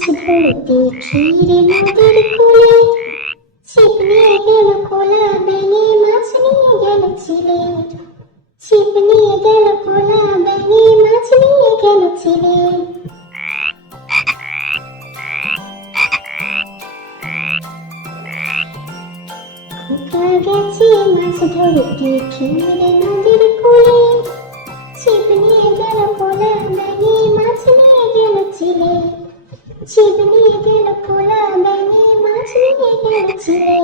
মাছ ধরতে ক্ষীরে নদীর কূলে, ছিপ নিয়ে গেল কোলা ব্যাঙে মাছ নিয়ে গেল ছিলে, ছিপ নিয়ে গেল কোলা ব্যাঙে মাছ নিয়ে গেল ছিলে। খোকা গেছে মাছ ধরতে ক্ষীরে নদীর কূলে, ছিপ নিয়ে গেল কোলা ব্যাঙে মাছ নিয়ে গেল ছিলে, ছিপ নিয়ে গেল কোলা ব্যাঙে মাছ নিয়ে গেল ছিলে।